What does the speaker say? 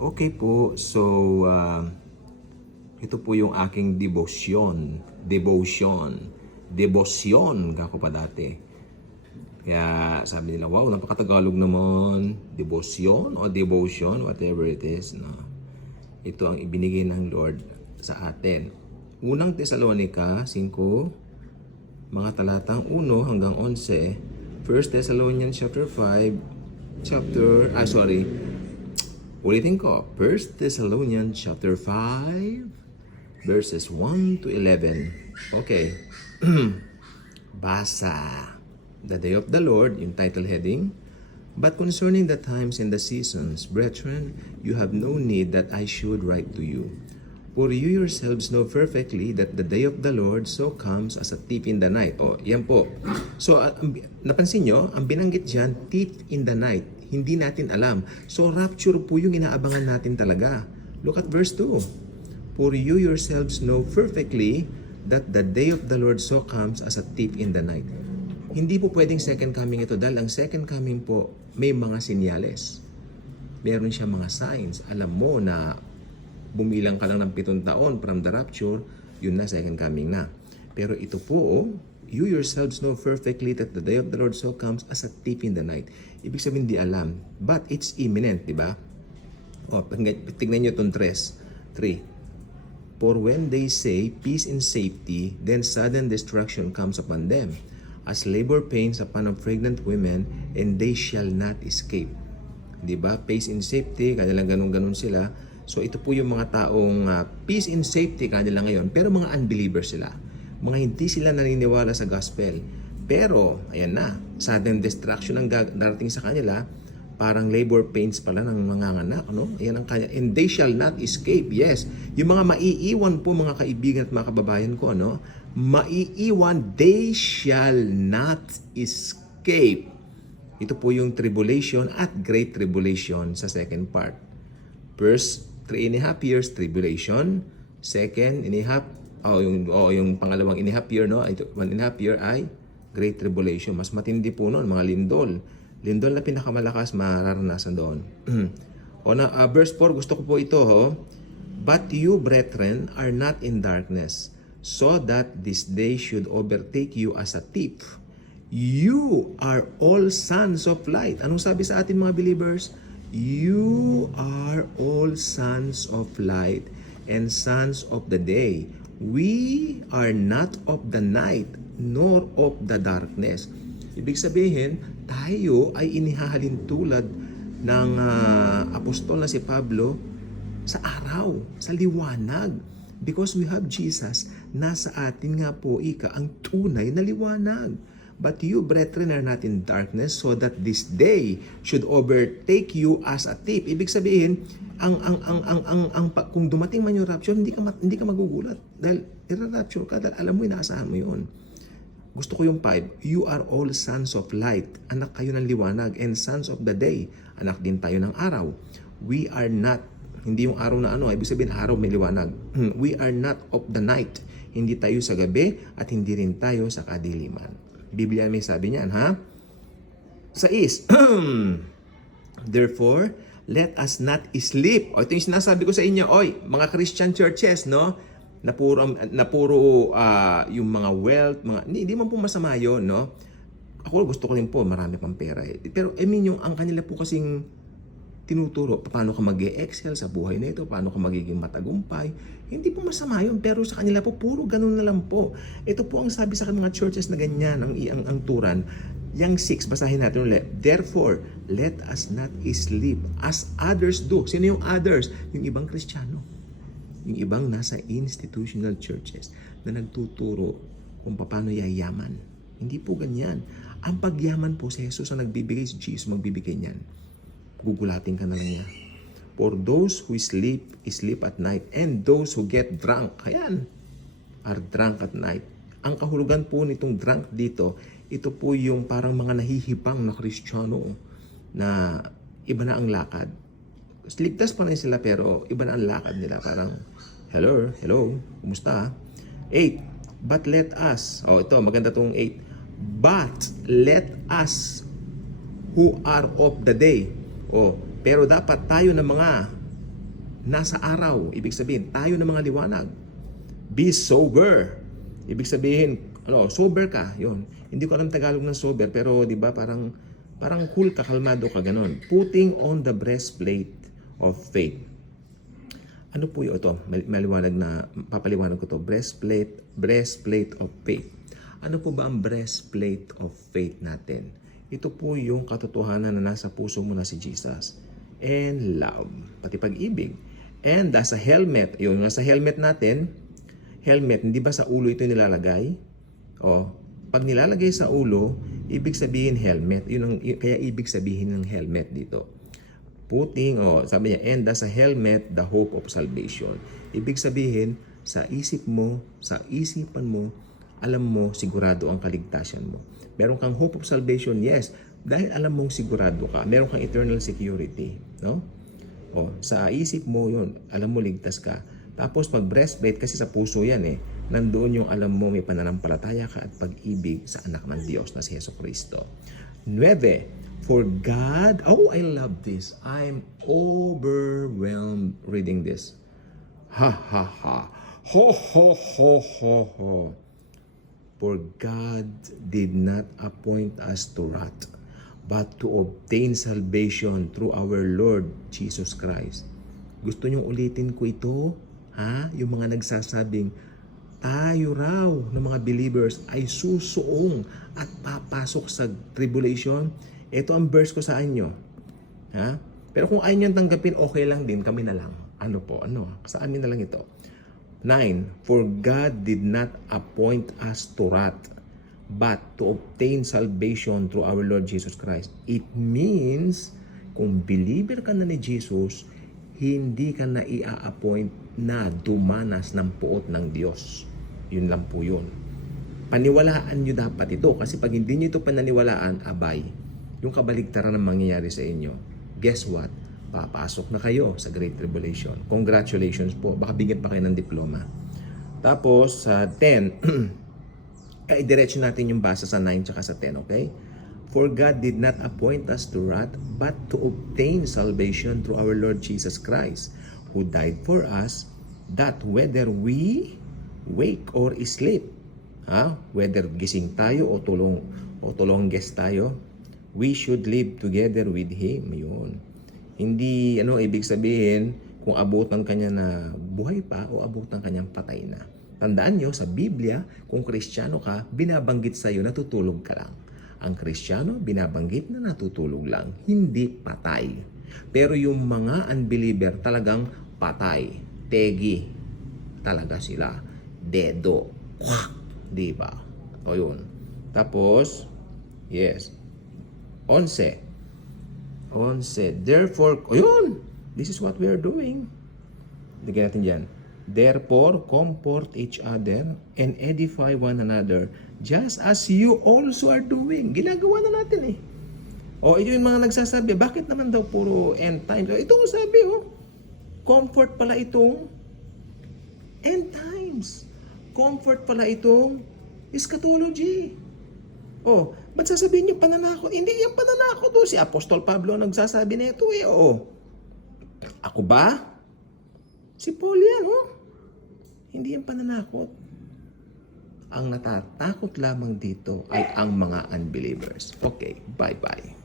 Okay po, so ito po yung aking devotion kako pa dati. Kaya sabi nila, wow, napakatagalog naman, devotion o devotion, whatever it is. No? Ito ang ibinigay ng Lord sa atin. Unang Tesalonica 5, mga talatang 1 hanggang 11, 1 Thessalonians chapter 5, ulitin ko, 1 Thessalonians chapter 5, verses 1 to 11. Okay. Basa. The day of the Lord, yung title heading. But concerning the times and the seasons, brethren, you have no need that I should write to you. For you yourselves know perfectly that the day of the Lord so comes as a thief in the night. O, yan po. So, napansin nyo, ang binanggit dyan, thief in the night. Hindi natin alam. So, rapture po yung inaabangan natin talaga. Look at verse 2. For you yourselves know perfectly that the day of the Lord so comes as a thief in the night. Hindi po pwedeng second coming ito dahil ang second coming po may mga sinyales. Meron siya mga signs. Alam mo na bumilang ka lang ng 7 taon from the rapture, yun na second coming na. Pero ito po, you yourselves know perfectly that the day of the Lord so comes as a thief in the night. Ibig sabihin di alam, but it's imminent, di ba? O, tignan nyo itong 3. For when they say peace and safety, then sudden destruction comes upon them, as labor pains upon a pregnant women, and they shall not escape. Di ba? Peace and safety, kanilang ganun-ganun sila. So ito po yung mga taong peace and safety kanila ngayon, pero mga unbelievers sila. Mga hindi sila naniniwala sa gospel. Pero, ayan na, sudden destruction ang darating sa kanila, parang labor pains pala ng mga anak, no? Ayan ang kanya. And they shall not escape. Yes, yung mga maiiwan po mga kaibigan at mga kababayan ko, no? Maiiwan, they shall not escape. Ito po yung tribulation at great tribulation sa second part. First, 3.5 years tribulation. Second, yung pangalawang 1.5 year, no? 1.5 year ay great tribulation. Mas matindi po noon, mga lindol. Lindol na pinakamalakas mararanasan doon. Verse 4, gusto ko po ito, ho. But you, brethren, are not in darkness, so that this day should overtake you as a thief. You are all sons of light. Anong sabi sa atin mga believers? You are all sons of light and sons of the day. We are not of the night, nor of the darkness. Ibig sabihin, tayo ay inihahalin tulad ng apostol na si Pablo sa araw, sa liwanag. Because we have Jesus, nasa atin nga po ang tunay na liwanag. But you, brethren, are not in darkness, so that this day should overtake you as a thief. Ibig sabihin, kung dumating man yung rapture, hindi ka magugulat. Dahil i-rapture ka, dahil alam mo, inaasahan mo yun. Gusto ko yung 5. You are all sons of light. Anak kayo ng liwanag. And sons of the day. Anak din tayo ng araw. We are not, hindi yung araw na ibig sabihin araw may liwanag. We are not of the night. Hindi tayo sa gabi at hindi rin tayo sa kadiliman. Biblia may sabi niyan, ha? 6. Therefore, let us not sleep. O, ito yung sinasabi ko sa inyo, mga Christian churches, no? Na puro yung mga wealth, hindi man po masama yun, no? Ako gusto ko rin po, marami pang pera. Pero yung ang kanila po kasing tinuturo, paano ka mag-e-excel sa buhay na ito, paano ka magiging matagumpay. Hindi po masama yun, pero sa kanila po, puro ganun na lang po. Ito po ang sabi sa mga churches na ganyan, ang turan. Yang 6, basahin natin ulit. Therefore, let us not sleep as others do. Sino yung others? Yung ibang Kristiyano. Yung ibang nasa institutional churches na nagtuturo kung paano yayaman. Hindi po ganyan. Ang pagyaman po sa Jesus ang nagbibigay, si Jesus magbibigay niyan. Gugulatin ka na lang niya. For those who sleep at night, and those who get drunk, are drunk at night. Ang kahulugan po nitong drunk dito, ito po yung parang mga nahihibang na Kristiyano na iba na ang lakad. Ligtas pa rin sila pero iba na ang lakad nila. Parang, hello, kumusta? 8, but let us, ito, maganda tong 8. But let us who are of the day. Pero dapat tayo na mga nasa araw. Ibig sabihin, tayo ng mga liwanag. Be sober. Ibig sabihin, sober ka. Yun. Hindi ko alam Tagalog ng sober, pero di ba parang cool ka, kalmado ka, ganun. Putting on the breastplate of faith. Ano po yun? Ito, maliwanag na, papaliwanag ko to. Breastplate of faith. Ano po ba ang breastplate of faith natin? Ito po yung katotohanan na nasa puso mo na si Jesus. And love, pati pag-ibig. And as a helmet, yun, nasa helmet natin, hindi ba sa ulo ito nilalagay? Pag nilalagay sa ulo, ibig sabihin helmet. Kaya ibig sabihin ng helmet dito. Putting, sabi niya, and as a helmet, the hope of salvation. Ibig sabihin, sa isip mo, sa isipan mo, alam mo, sigurado ang kaligtasan mo. Meron kang hope of salvation, yes. Dahil alam mong sigurado ka, meron kang eternal security. No? Sa isip mo yun, alam mo ligtas ka. Tapos pag breastplate, kasi sa puso yan nandoon yung alam mo may pananampalataya ka at pag-ibig sa anak ng Diyos na si Jesucristo. 9. For God, I love this. I'm overwhelmed reading this. Ha ha ha. Ho ho ho ho ho. For God did not appoint us to wrath, but to obtain salvation through our Lord Jesus Christ. Gusto niyong ulitin ko ito? Yung mga nagsasabing, tayo raw ng mga believers ay susuong at papasok sa tribulation. Ito ang verse ko sa inyo. Pero kung ayaw niyang tanggapin, okay lang din, kami na lang. Sa amin na lang ito. 9. For God did not appoint us to wrath, but to obtain salvation through our Lord Jesus Christ. It means, kung believer ka na ni Jesus, hindi ka na i-appoint na dumanas ng puot ng Diyos. Yun lang po yun. Paniwalaan nyo dapat ito, kasi pag hindi nyo ito pananiwalaan, abay, yung kabaligtaran ang mangyayari sa inyo. Guess what? Papasok na kayo sa Great Tribulation. Congratulations po. Baka bigyan pa kayo ng diploma. Tapos, sa 10, diretso natin yung basa sa 9 tsaka sa 10, okay? For God did not appoint us to wrath, but to obtain salvation through our Lord Jesus Christ, who died for us, that whether we wake or sleep, whether gising tayo o tulongges tayo, we should live together with Him. Yun. Hindi, ibig sabihin, kung abutan kanya na buhay pa o abutan kanyang patay na. Tandaan nyo, sa Biblia, kung Kristiyano ka, binabanggit sa'yo, natutulog ka lang. Ang Kristiyano, binabanggit na natutulog lang, hindi patay. Pero yung mga unbeliever, talagang patay. Tegi. Talaga sila. Dedo. Diba? O yun. Tapos, yes. 11. Therefore, yun! This is what we are doing. Lagyan natin dyan. Therefore, comfort each other and edify one another just as you also are doing. Ginagawa na natin ito yung mga nagsasabi, bakit naman daw puro end time? Ito ang sabi, comfort pala itong end times. Comfort pala itong eschatology. Ba't sasabihin niyo pananakot? Hindi yan pananakot. Si Apostol Pablo ang nagsasabi na ito Ako ba? Si Paul yan, Hindi yan pananakot. Ang natatakot lamang dito ay ang mga unbelievers. Okay, bye-bye.